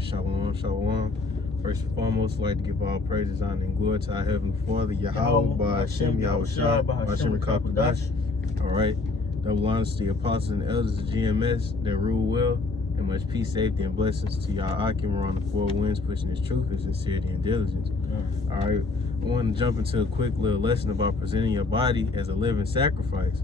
right, shalom, shalom. First and foremost, I'd like to give all praises, honor, and glory to our Heavenly Father, Yahweh, Ba'Hashem, Yahushua, Ba'Hashem, Rakapadash. All right. Double honors to the apostles and elders of GMS that rule well, and much peace, safety, and blessings to y'all Akim around the four winds, pushing his truth and sincerity and diligence. All right. I want to jump into a quick little lesson about presenting your body as a living sacrifice.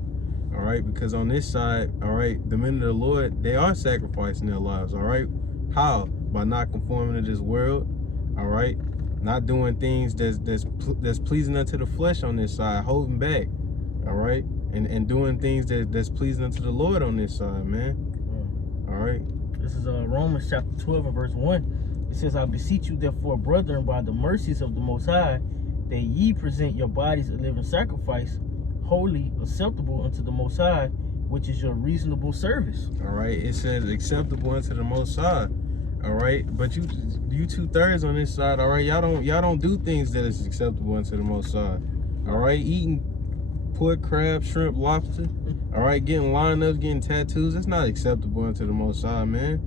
All right, because on this side, all right, the men of the Lord, they are sacrificing their lives. All right, how? By not conforming to this world. All right, not doing things that's pleasing unto the flesh on this side, holding back. All right, and doing things that's pleasing unto the Lord on this side, man. All right. This is Romans chapter 12 and verse 1. It says, "I beseech you therefore, brethren, by the mercies of the Most High, that ye present your bodies a living sacrifice, holy, acceptable unto the Most High, which is your reasonable service." All right, it says acceptable unto the Most High. All right, but you 2/3 on this side. All right, y'all don't do things that is acceptable unto the Most High. All right, eating pork, crab, shrimp, lobster. All right, getting lineups, getting tattoos. That's not acceptable unto the Most High, man.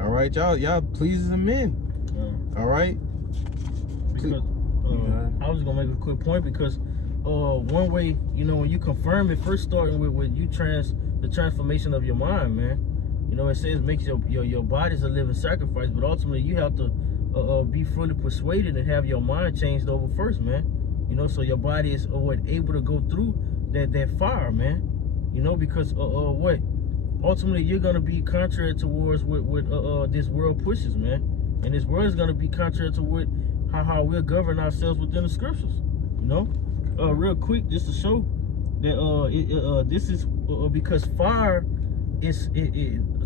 All right, y'all pleases the men. All right. Because I was gonna make a quick point because one way, you know, when you confirm it, first starting with you the transformation of your mind, man. You know, it says makes your body's a living sacrifice, but ultimately you have to be fully persuaded and have your mind changed over first, man. You know, so your body is able to go through that fire, man. You know, because ultimately you're gonna be contrary towards what this world pushes, man. And this world is gonna be contrary to how we'll govern ourselves within the scriptures. You know, real quick, just to show that this is because fire is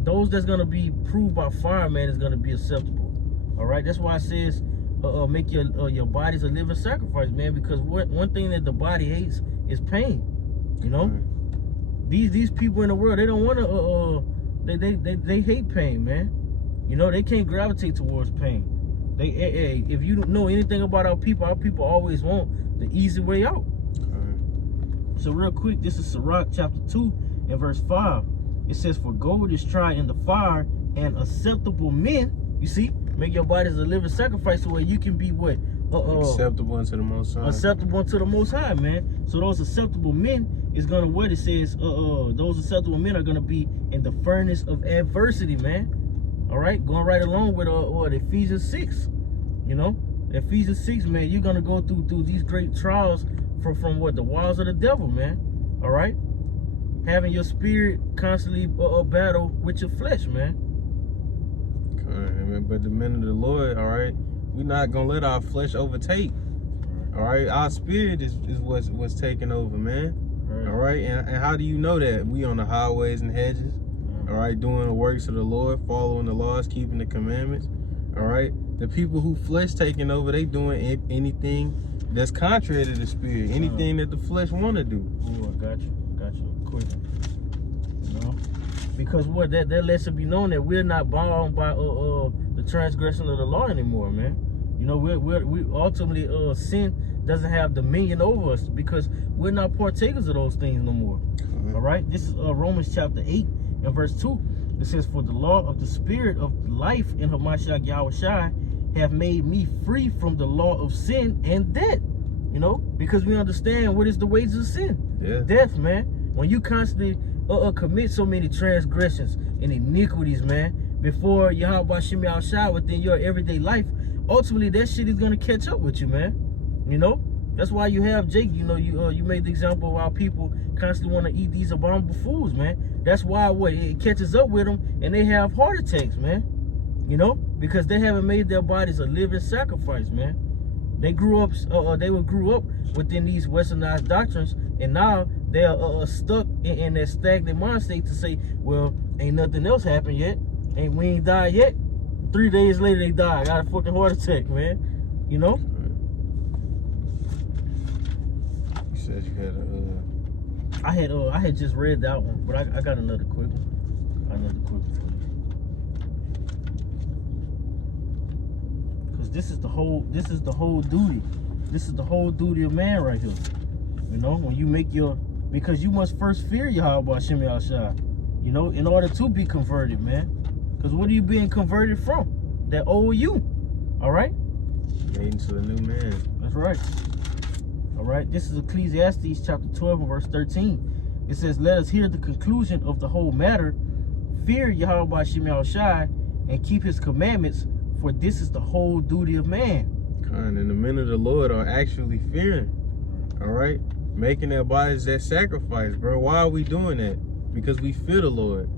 those that's gonna be proved by fire, man, is gonna be acceptable. All right, that's why it says make your bodies a living sacrifice, man. Because one thing that the body hates is pain. You know, these people in the world, they don't want to they hate pain, man. You know, they can't gravitate towards pain. If you don't know anything about our people always want the easy way out. So real quick, this is Sirach chapter 2 and verse 5. It says, "For gold is tried in the fire, and acceptable men," you see, make your body as a living sacrifice so where you can be what? Acceptable unto the Most High. Acceptable unto the Most High, man. So those acceptable men is gonna what it says. Those acceptable men are gonna be in the furnace of adversity, man. All right, going right along with Ephesians 6. You know, Ephesians 6, man. You're gonna go through these great trials from what the walls of the devil, man. All right, having your spirit constantly battle with your flesh, man. Okay, but the men of the Lord, all right, we're not gonna let our flesh overtake. All right, our spirit is what's taking over, man. All right, and how do you know that? We on the highways and hedges. All right, doing the works of the Lord, following the laws, keeping the commandments. All right, the people who flesh taking over, they doing anything that's contrary to the spirit, anything that the flesh want to do. Oh, I got you, quick. You know, because that lets it be known that we're not bound by the transgression of the law anymore, man. You know, we ultimately sin doesn't have dominion over us because we're not partakers of those things no more. All right, this is Romans chapter 8 and verse 2. It says, "For the law of the spirit of life in Hamashiach Yahushua have made me free from the law of sin and death." You know, because we understand what is the wages of sin. Yeah. Death, man. When you constantly commit so many transgressions and iniquities, man, before Yahweh Ba'Hashem Yahushua within your everyday life, ultimately that shit is gonna catch up with you, man. You know, that's why you have Jake. You know, you made the example of how people constantly want to eat these abominable foods, man. That's why it catches up with them and they have heart attacks, man. You know, because they haven't made their bodies a living sacrifice, man. They grew up within these westernized doctrines, and now they are stuck in that stagnant mind state to say, well, ain't nothing else happened yet, we ain't died yet. 3 days later they died, got a fucking heart attack, man. You know. You said you had I had just read that one, but I got another quick one. Because this is the whole duty. This is the whole duty of man right here. You know, when you make because you must first fear Yahweh Ba'Hashem Yahushua, you know, in order to be converted, man. Because what are you being converted from? that owe you. All right? Made into a new man. That's right. All right, this is Ecclesiastes chapter 12 and verse 13. It says, let us hear the conclusion of the whole matter. Fear Yahweh B'Shem Yahushai and keep his commandments, for this is the whole duty of man. And the men of the Lord are actually fearing. All right? Making their bodies that sacrifice, bro. Why are we doing that? Because we fear the Lord.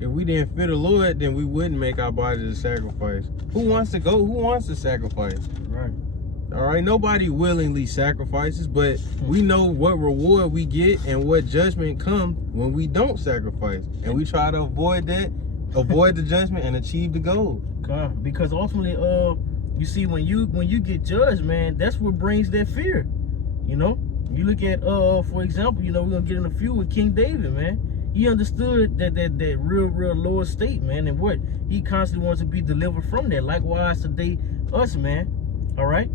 If we didn't fear the Lord, then we wouldn't make our bodies a sacrifice. Who wants to go? Who wants to sacrifice? Right. All right, nobody willingly sacrifices, but we know what reward we get and what judgment comes when we don't sacrifice. And we try to avoid that, avoid the judgment and achieve the goal. Because ultimately, you see, when you get judged, man, that's what brings that fear. You know, you look at, for example, you know, we're gonna get in a few with King David, man. He understood that real lower state, man, and what he constantly wants to be delivered from that. Likewise today, us, man. All right.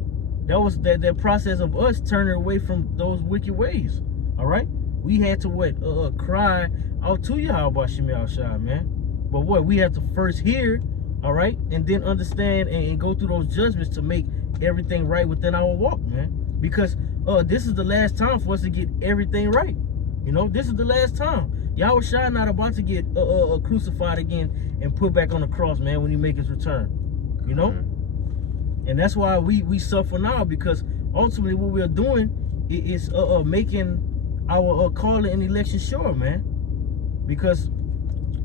That was that process of us turning away from those wicked ways. All right, we had to cry out to Yahweh B'Shem Yahushai, man. But we have to first hear, all right, and then understand and go through those judgments to make everything right within our walk, man. Because this is the last time for us to get everything right. You know, this is the last time. Yahushai not about to get crucified again and put back on the cross, man, when he make his return. You know. And that's why we suffer now, because ultimately what we're doing is making our calling and election sure, man. Because,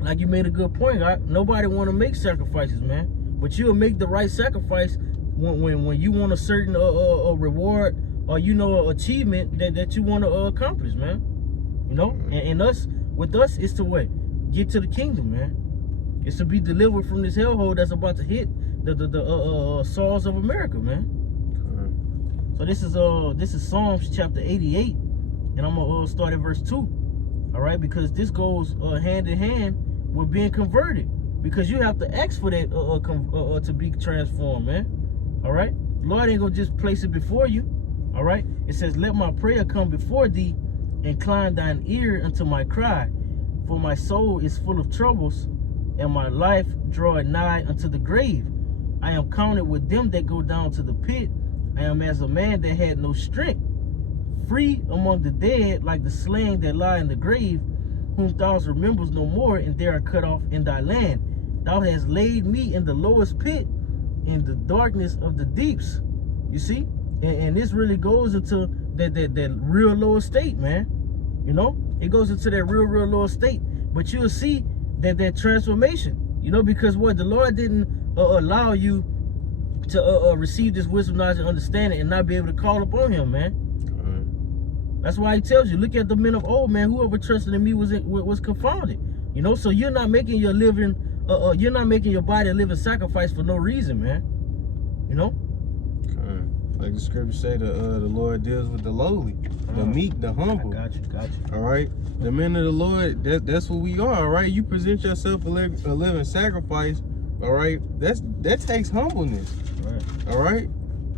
like you made a good point, nobody want to make sacrifices, man. But you'll make the right sacrifice when you want a certain reward or, you know, achievement that you want to accomplish, man. You know, and with us, it's to what? Get to the kingdom, man. It's to be delivered from this hellhole that's about to hit the soils of America, man. So this is Psalms chapter 88, and I'm gonna start at verse 2. All right, because this goes hand in hand with being converted, because you have to ask for that to be transformed, man. All right, Lord ain't gonna just place it before you. All right, it says, let my prayer come before thee, incline thine ear unto my cry, for my soul is full of troubles, and my life draweth nigh unto the grave. I am counted with them that go down to the pit. I am as a man that had no strength, free among the dead, like the slain that lie in the grave, whom thou rememberest no more, and they are cut off in thy land. Thou hast laid me in the lowest pit, in the darkness of the deeps. You see, and this really goes into that real lower state, man. You know, it goes into that real lower state. But you'll see that transformation. You know, because the Lord didn't allow you to receive this wisdom, knowledge, and understanding and not be able to call upon him, man. That's why he tells you, look at the men of old, man. Whoever trusted in me was confounded. You know, so you're not making your living, you're not making your body a living sacrifice for no reason, man. You know? Like the scriptures say, the Lord deals with the lowly, the meek, the humble. Got you. All right? The men of the Lord, that's what we are, all right? You present yourself a living sacrifice. All right, that takes humbleness. Right. All right,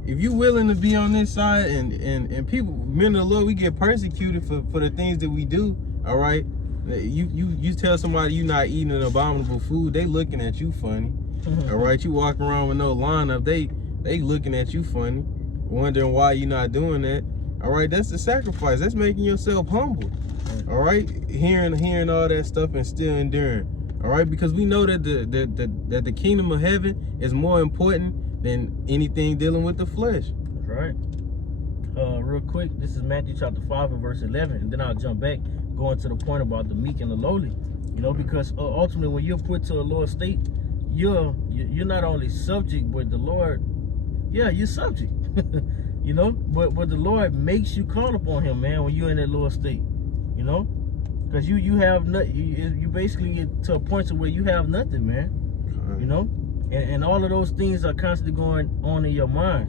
if you willing to be on this side, and people, men of the Lord, we get persecuted for the things that we do. All right, you tell somebody you not eating an abominable food, they looking at you funny. All right, you walking around with no lineup, they looking at you funny, wondering why you not doing that. All right, that's the sacrifice. That's making yourself humble. All right, hearing all that stuff and still enduring. All right, because we know that the kingdom of heaven is more important than anything dealing with the flesh. That's right. Real quick, this is Matthew chapter 5 and verse 11, and then I'll jump back, going to the point about the meek and the lowly. You know, because ultimately, when you're put to a lower state, you're not only subject, but the Lord, you're subject. You know, but the Lord makes you call upon him, man, when you're in that lower state. You know. Because you have you basically get to a point to where you have nothing, man. You know, and all of those things are constantly going on in your mind.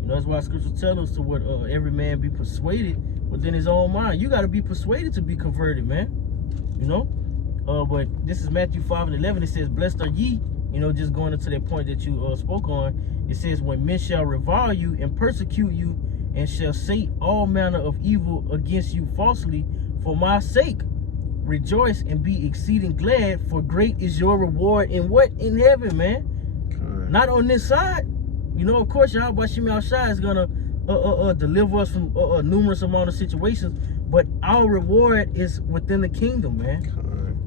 You know, that's why Scripture tells us to what every man be persuaded within his own mind. You got to be persuaded to be converted, man. You know, but this is Matthew 5 and 11. It says, "Blessed are ye." You know, just going into that point that you spoke on. It says, "When men shall revile you and persecute you, and shall say all manner of evil against you falsely for my sake. Rejoice and be exceeding glad, for great is your reward in what? In heaven, man." Not on this side. You know, of course, Yahweh Shem Yahushua is gonna deliver us from numerous amount of situations, but our reward is within the kingdom, man.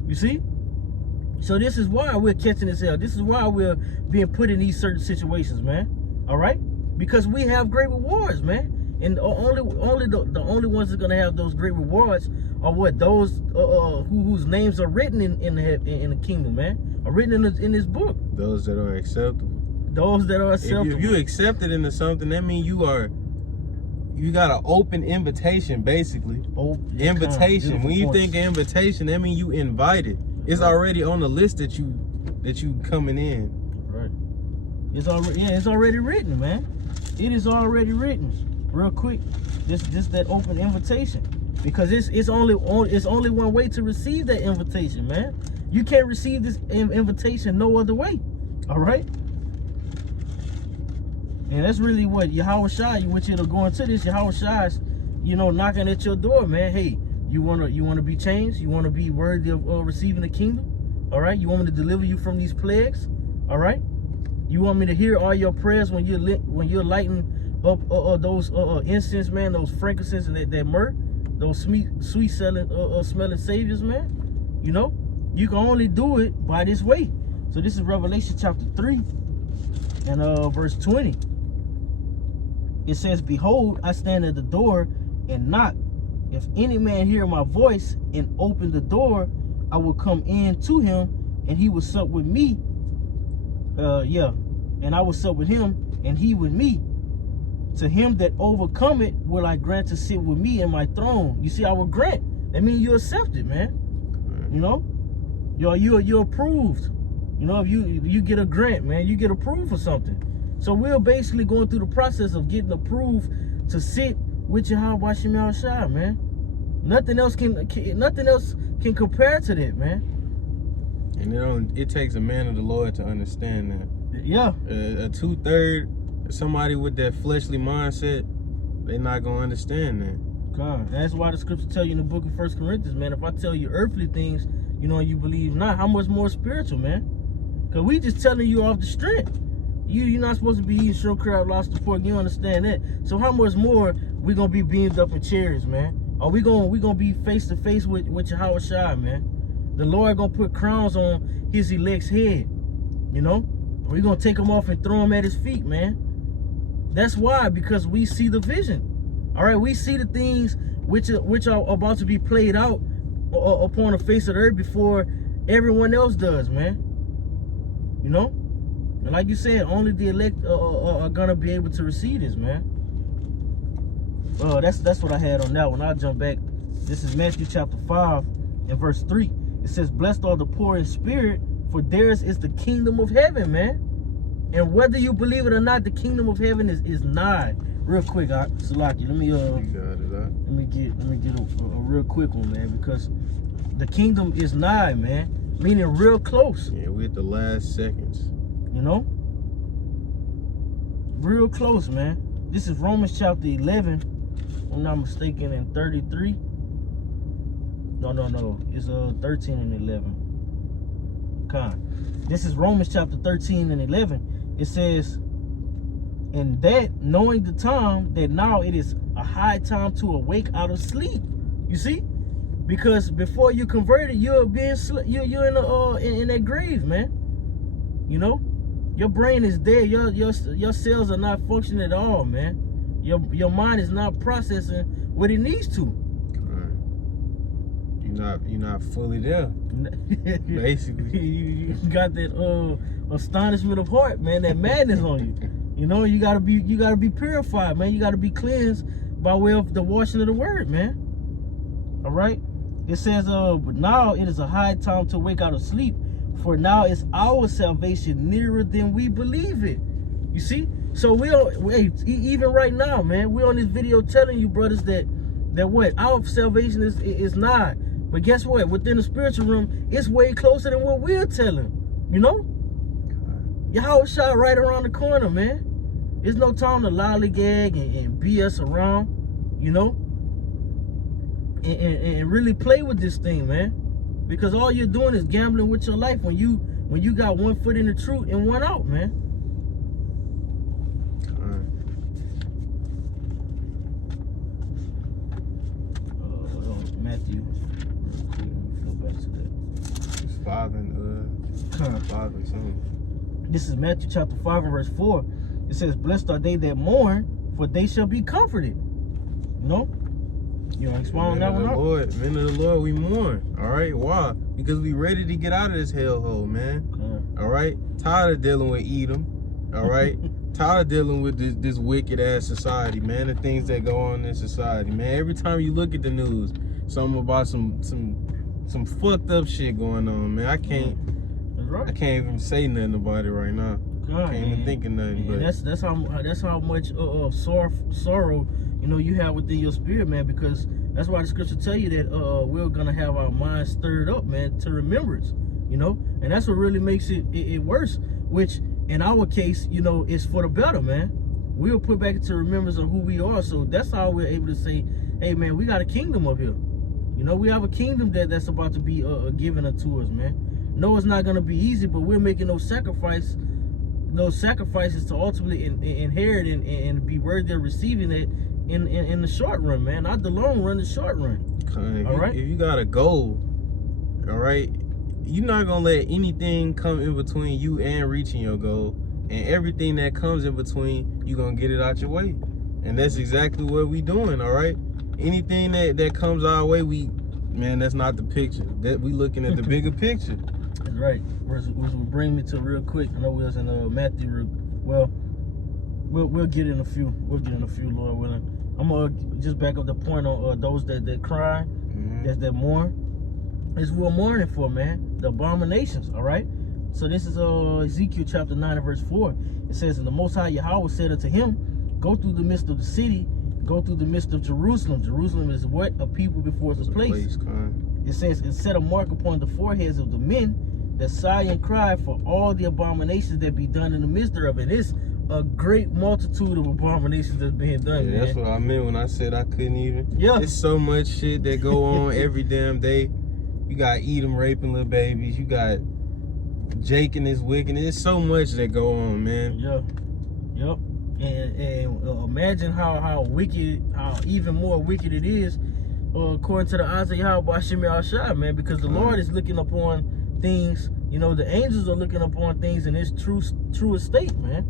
You see? So this is why we're catching this hell. This is why we're being put in these certain situations, man. All right? Because we have great rewards, man. And the only ones that's gonna have those great rewards are what? Those whose names are written in the kingdom, man. Are written in this book. Those that are acceptable. Those that are acceptable. If you accepted into something, that means you got an open invitation, basically. Invitation. When you think of invitation, that means you invited. It's already on the list that you coming in. Right. It's already written, man. It is already written. Real quick, this that open invitation, because it's only one way to receive that invitation, man. You can't receive this invitation no other way. All right. And that's really what Yahushua, which it'll go into this. Yahushua's, knocking at your door, man. Hey, you wanna be changed? You wanna be worthy of receiving the kingdom? All right. You want me to deliver you from these plagues? All right. You want me to hear all your prayers when you're lighting up those incense, man, those frankincense and that myrrh, those sweet smelling saviors, man. You can only do it by this way. So this is Revelation chapter 3 and verse 20. It says, "Behold, I stand at the door and knock. If any man hear my voice and open the door, I will come in to him, and he will sup with me. And I will sup with him, and he with me. To him that overcometh will I grant to sit with me in my throne." You see, I will grant. That means you accept it, man. You're approved. If you get a grant, man, you get approved for something. So we're basically going through the process of getting approved to sit with Yahweh Shem Yahushua, man. Nothing else can compare to that, man. And it takes a man of the Lord to understand that. Yeah. A 2/3, somebody with that fleshly mindset, they're not gonna understand that. God, that's why the scripture tell you in the book of 1 Corinthians, man. If I tell you earthly things, and you believe not, how much more spiritual, man? Because we just telling you off the strength. You're not supposed to be eating shrimp, crab, lobster, pork. You understand that? So how much more we gonna be beamed up in chairs, man? Are we gonna be face to face with Yahushua, man? The Lord gonna put crowns on his elect's head. We're gonna take them off and throw them at his feet, man. That's why, because we see the vision. All right, we see the things which are about to be played out upon the face of the earth before everyone else does, man. And like you said, only the elect are gonna be able to receive this, man. That's what I had on that one. I'll jump back. This is Matthew chapter 5 and verse 3. It says, "Blessed are the poor in spirit, for theirs is the kingdom of heaven," man. And whether you believe it or not, the kingdom of heaven is nigh. Real quick, Salaki, let me get a real quick one, man, because the kingdom is nigh, man, meaning real close. Yeah, we're at the last seconds. Real close, man. This is Romans chapter 11, if I'm not mistaken, and 33. No. It's 13 and 11. This is Romans chapter 13 and 11. It says, "And that knowing the time, that now it is a high time to awake out of sleep." You see? Because before you converted, you're in that grave, man. Your brain is dead. Your cells are not functioning at all, man. Your mind is not processing what it needs to. You're not fully there. Basically. you got that astonishment of heart, man, that madness on you. You gotta be purified, man. You gotta be cleansed by way of the washing of the word, man. All right. It says, "But now it is a high time to wake out of sleep, for now is our salvation nearer than we believe it." You see? So even right now, man, we're on this video telling you, brothers, that what? Our salvation is nigh. But guess what? Within the spiritual realm, it's way closer than what we're telling. Yahushua right around the corner, man. There's no time to lollygag and BS around, and really play with this thing, man. Because all you're doing is gambling with your life when you got one foot in the truth and one out, man. Matthew. Let me flip back to that. It's 5 and something. This is Matthew chapter 5 and verse 4. It says, "Blessed are they that mourn, for they shall be comforted." No? You want to expound on that one up? Men of the Lord, we mourn. All right? Why? Because we ready to get out of this hellhole, man. All right? Tired of dealing with Edom. All right? Tired of dealing with this wicked ass society, man. The things that go on in society, man. Every time you look at the news, something about some fucked up shit going on, man. I can't even say nothing about it right now. God, can't even think of nothing. But that's how much sorrow you have within your spirit, man. Because that's why the scripture tell you that we're gonna have our minds stirred up, man, to remembrance. And that's what really makes it worse. Which in our case, is for the better, man. We'll put back into remembrance of who we are. So that's how we're able to say, hey, man, we got a kingdom up here. We have a kingdom that's about to be given unto us, man. No, it's not gonna be easy, but we're making those sacrifices to ultimately inherit and be worthy of receiving it in the short run, man. Not the long run, the short run. If you got a goal, all right, you're not gonna let anything come in between you and reaching your goal, and everything that comes in between, you're gonna get it out your way. And that's exactly what we doing, all right? Anything that comes our way, that's not the picture. That we looking at the bigger picture. That's right. Which will bring me to real quick. I know we was in Matthew. Well, we'll get in a few. We'll get in a few, Lord willing. I'm gonna just back up the point on those that cry, that mourn. This is what we're mourning for, man. The abominations. All right. So this is Ezekiel chapter 9 and verse 4. It says, "And the Most High Yahweh said unto him, Go through the midst of the city, go through the midst of Jerusalem." Jerusalem is what? A people before the place. It says, "And set a mark upon the foreheads of the men that sigh and cry for all the abominations that be done in the midst thereof." And it's a great multitude of abominations that's being done, man. That's what I meant when I said I couldn't even. Yeah. There's so much shit that go on every damn day. You got Edom raping little babies. You got Jake and his wickedness. There's so much that go on, man. Yeah. Yep. And imagine how wicked, how even more wicked it is, according to the eyes of Yahweh Hashem Yahushua, man. Because the Lord is looking upon things. The angels are looking upon things in its true estate, man.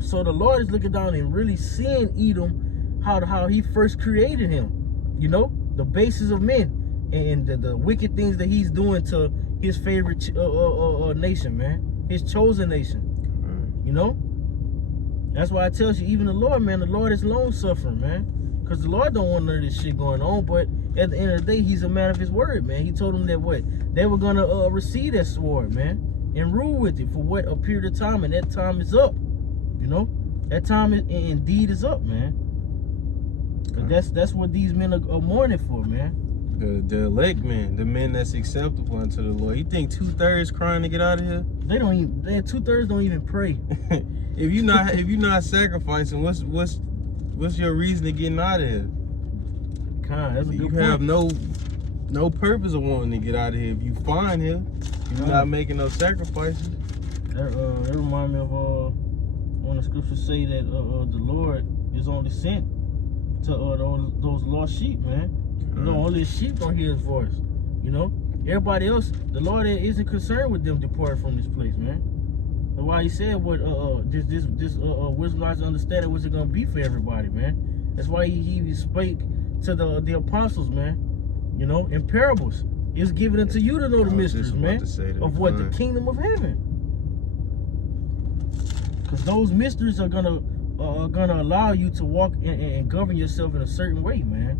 So the Lord is looking down and really seeing Edom, how he first created him. The basis of men and the wicked things that he's doing to his favorite nation, man, his chosen nation. That's why I tell you, even the Lord, man, the Lord is long suffering, man, because the Lord don't want none of this shit going on. But at the end of the day, he's a man of his word, man. He told them that they were gonna receive that sword, man, and rule with it for a period of time, and that time is up. That time indeed is up, man. But that's what these men are mourning for, man. The elect men, the men that's acceptable unto the Lord. You think 2/3 crying to get out of here? They don't even. 2/3 don't even pray. If you're not sacrificing, what's your reason to getting out of here? That's a good point. You have no purpose of wanting to get out of here if you find here. You're not making no sacrifices. That reminds me of when the scriptures say that the Lord is only sent to those lost sheep, man. Only the sheep don't hear his voice. Everybody else, the Lord isn't concerned with them departing from this place, man. That's why he said this wisdom, knowledge, understanding, what's it gonna be for everybody, man. That's why he spake to the apostles, man. In parables. It's given unto you to know the mysteries, man, of what the kingdom of heaven. Because those mysteries are gonna allow you to walk and govern yourself in a certain way, man.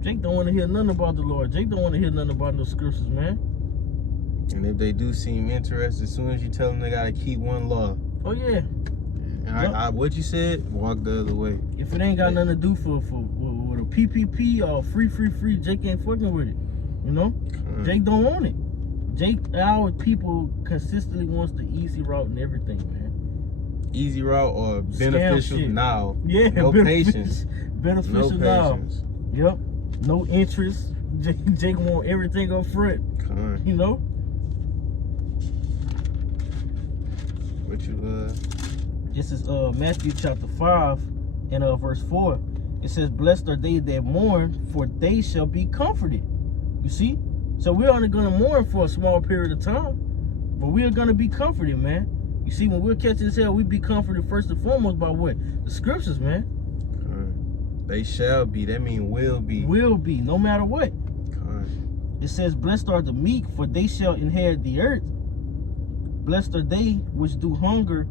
Jake don't want to hear nothing about the Lord. Jake don't want to hear nothing about no scriptures, man. And if they do seem interested, as soon as you tell them they gotta keep one law. Oh yeah. And what you said, walk the other way. If it ain't got nothing to do with a PPP or free, Jake ain't fucking with it. Jake don't want it. Jake, our people consistently wants the easy route and everything, man. Easy route or beneficial now? Yeah, no patience. Beneficial now. Yep. No interest. Jake want everything up front. What you This is Matthew chapter 5 and verse 4. It says, blessed are they that mourn, for they shall be comforted. You see? So we're only going to mourn for a small period of time, but we are going to be comforted, man. You see, when we're catching this hell, we be comforted first and foremost by what? The scriptures, man. They shall be. That means will be. Will be, no matter what. It says, blessed are the meek, for they shall inherit the earth. Blessed are they which do hunger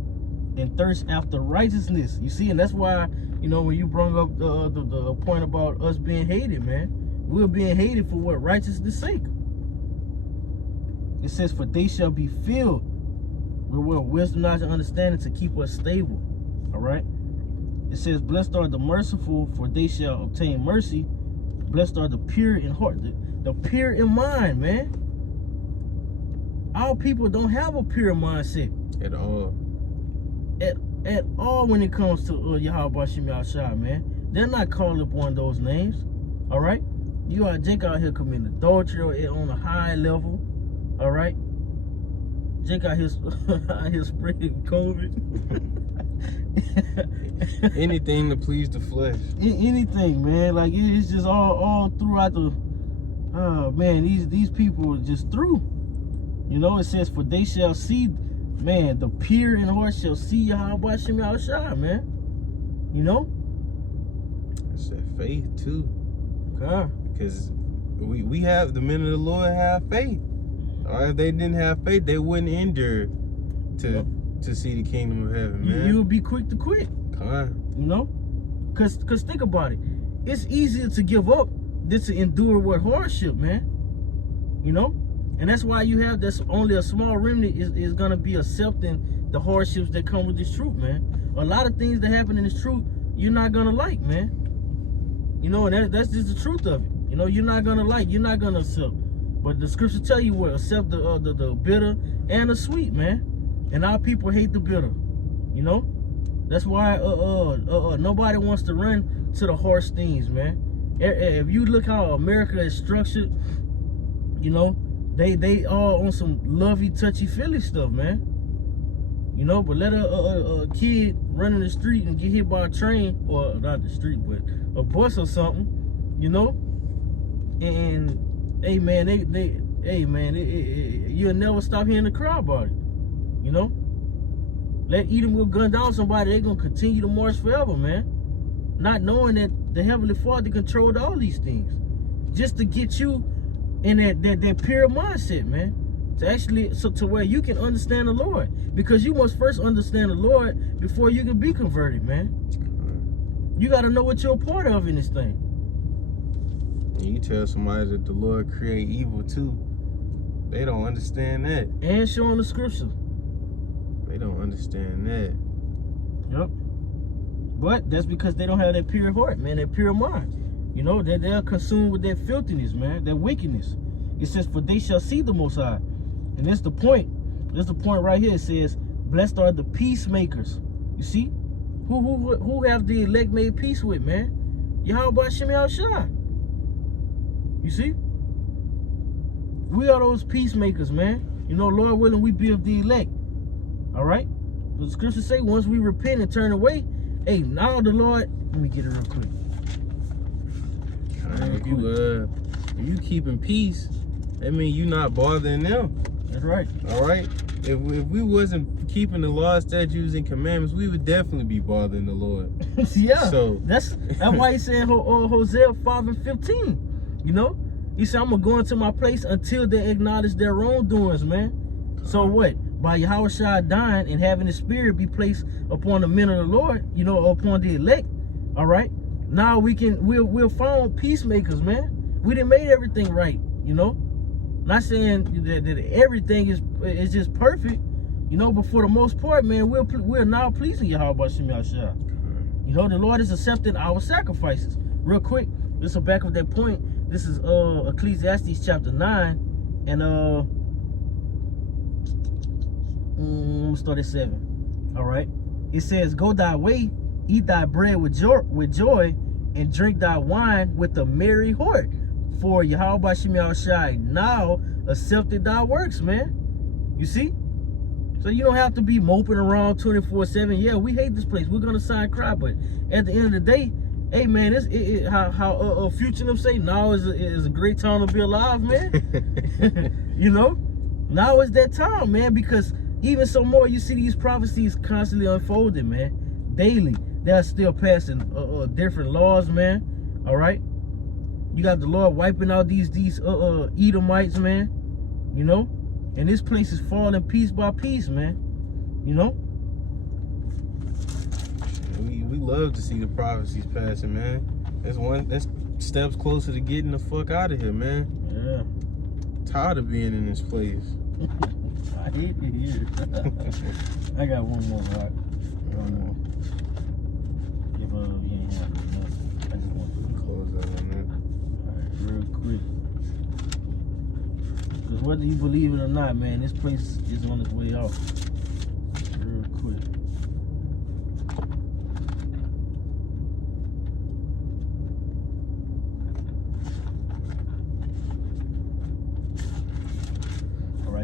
and thirst after righteousness. You see, and that's why, you know, when you brought up the point about us being hated, man, we're being hated for what? Righteousness' sake. It says, for they shall be filled with wisdom, knowledge, and understanding to keep us stable. All right. It says, blessed are the merciful, for they shall obtain mercy. Blessed are the pure in heart, the pure in mind, man. Our people don't have a pure mindset at all. At all when it comes to Yahweh Shem Yahshua, man. They're not calling upon those names. All right. You are Jake out here committing adultery on a high level. All right. Jake out here spreading COVID. Anything to please the flesh. Anything, man. Like it's just all throughout the. Oh man, these people are just through. You know, it says, for they shall see, man, the pure in heart shall see Yahweh Shem Yahshua, man. You know? It's that faith too. Okay. Because we have, the men of the Lord have faith. Or if they didn't have faith, they wouldn't endure to see the kingdom of heaven, man. You would be quick to quit. You know? Cause think about it. It's easier to give up than to endure what hardship, man. You know? And that's why you have this, only a small remnant is going to be accepting the hardships that come with this truth, man. A lot of things that happen in this truth, you're not going to like, man. You know, and that's just the truth of it. You know, you're not going to like, you're not going to accept. But the scriptures tell you what, accept the bitter and the sweet, man. And our people hate the bitter, you know. That's why nobody wants to run to the harsh things, man. If you look how America is structured, you know, they all on some lovey, touchy-feely stuff, man. You know, but let a kid run in the street and get hit by a train, or not the street, but a bus or something, you know. And hey, man, you'll never stop hearing the cry about it, you know. Let Edom will gun down somebody, they're gonna continue to march forever, man. Not knowing that the Heavenly Father controlled all these things, just to get you in that pure mindset, man. To actually, so to where you can understand the Lord. Because you must first understand the Lord before you can be converted, man. You got to know what you're a part of in this thing. You tell somebody that the Lord create evil too, they don't understand that. And show them the scripture. They don't understand that. Yep. But that's because they don't have that pure heart, man, that pure mind. You know, they're consumed with their filthiness, man, their wickedness. It says, for they shall see the Most High. And that's the point. That's the point right here. It says, blessed are the peacemakers. You see? Who have the elect made peace with, man? Yahweh Shem Yahshua. You see? We are those peacemakers, man. You know, Lord willing, we be of the elect. All right? The scriptures say, once we repent and turn away, hey, now the Lord, let me get it real quick. If you keeping peace, that means you not bothering them. That's right. All right. If we wasn't keeping the laws, statutes, and commandments, we would definitely be bothering the Lord. Yeah. So that's why he said Hosea 5:15. You know, he said, I'm gonna go into my place until they acknowledge their wrongdoings, man. So what? By Yahushua dying and having his spirit be placed upon the men of the Lord, you know, upon the elect. All right. Now we'll find peacemakers, man. We done made everything right, you know. Not saying that everything is just perfect, you know, but for the most part, man, we're now pleasing Yahweh Shem Yahshua. You know, the Lord is accepting our sacrifices. Real quick, just to back up that point, this is Ecclesiastes chapter 9, and we'll start at 7. All right. It says, go thy way, eat thy bread with joy, and drink thy wine with a merry heart. For Yahweh Shem Yahshua now accepted thy works, man. You see? So you don't have to be moping around 24/7. Yeah, we hate this place. We're going to sigh and cry. But at the end of the day, Hey man, how future them say now is a great time to be alive, man. You know, now is that time, man, because even some more you see these prophecies constantly unfolding, man, daily. They're still passing different laws, man. All right, you got the Lord wiping out these Edomites, man. You know, and this place is falling piece by piece, man. You know. We love to see the prophecies passing, man. That's steps closer to getting the fuck out of here, man. Yeah. Tired of being in this place. I hate it here. I got one more, right? One more. If you ain't have enough, I just want to close that on that. Alright, real quick. Because whether you believe it or not, man, this place is on its way out. Real quick.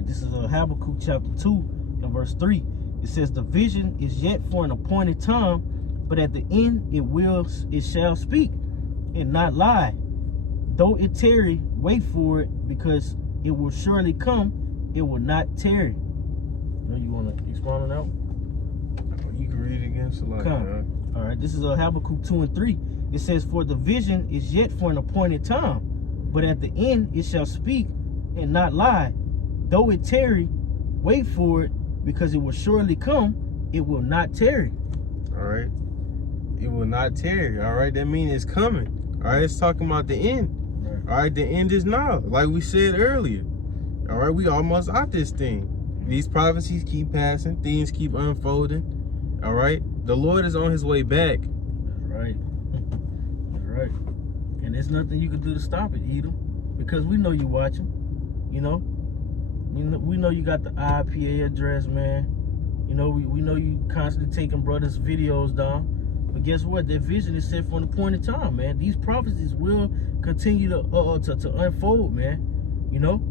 This is Habakkuk chapter 2 and verse 3. It says, the vision is yet for an appointed time, but at the end it shall speak and not lie. Though it tarry, wait for it, because it will surely come, it will not tarry. You want to expound on that? You can read it again, so like that. All right, this is Habakkuk 2 and 3. It says, for the vision is yet for an appointed time, but at the end it shall speak and not lie. Though it tarry, wait for it, because it will surely come, it will not tarry. All right. It will not tarry. All right. That means it's coming. All right. It's talking about the end. Right. All right. The end is now. Like we said earlier. All right. We almost out this thing. These prophecies keep passing. Things keep unfolding. All right. The Lord is on his way back. That's right. That's right. And there's nothing you can do to stop it, Edom, because we know you're watching. You know? We know you got the IP address, man. You know, we know you constantly taking brothers' videos down. But guess what? That vision is set for an appointed time, man. These prophecies will continue to unfold, man. You know,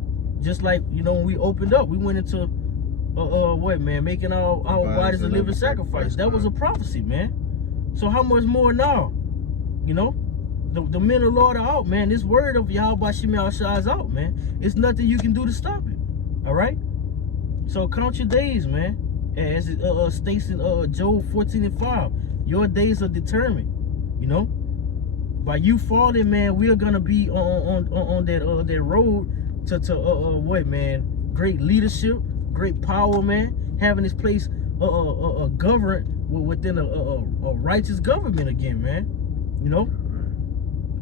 just like, you know, when we opened up, we went into what, man? Making our bodies a living sacrifice. That was a prophecy, man. So how much more now? You know, the men of the Lord are out, man. This word of Yahweh Shem Yahushua is out, man. It's nothing you can do to stop it. All right, so count your days, man. As it states in Job 14 and 5, your days are determined. You know, by you falling, man, we're gonna be on that road to what, man? Great leadership, great power, man. Having this place governed within a righteous government again, man. You know,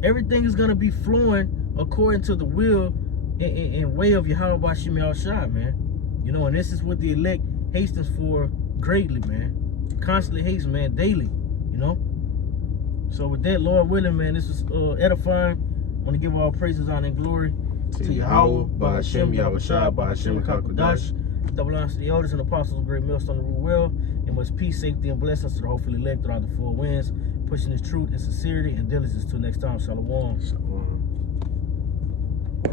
everything is gonna be flowing according to the will and way of Yahweh Shem Yahushua, man. You know, and this is what the elect hastens for greatly, man. Constantly hates, man, daily, you know. So with that, Lord willing, man, this is edifying. I want to give all praises, honor, and glory to Yahweh, by Hashem, Yahushua, by Hashem, Kakodash. Double honors to the elders and apostles of great millstone to rule well, and much peace, safety, and blessings to the hopefully elect throughout the four winds, pushing this truth and sincerity and diligence till next time. Shalom. Shalom.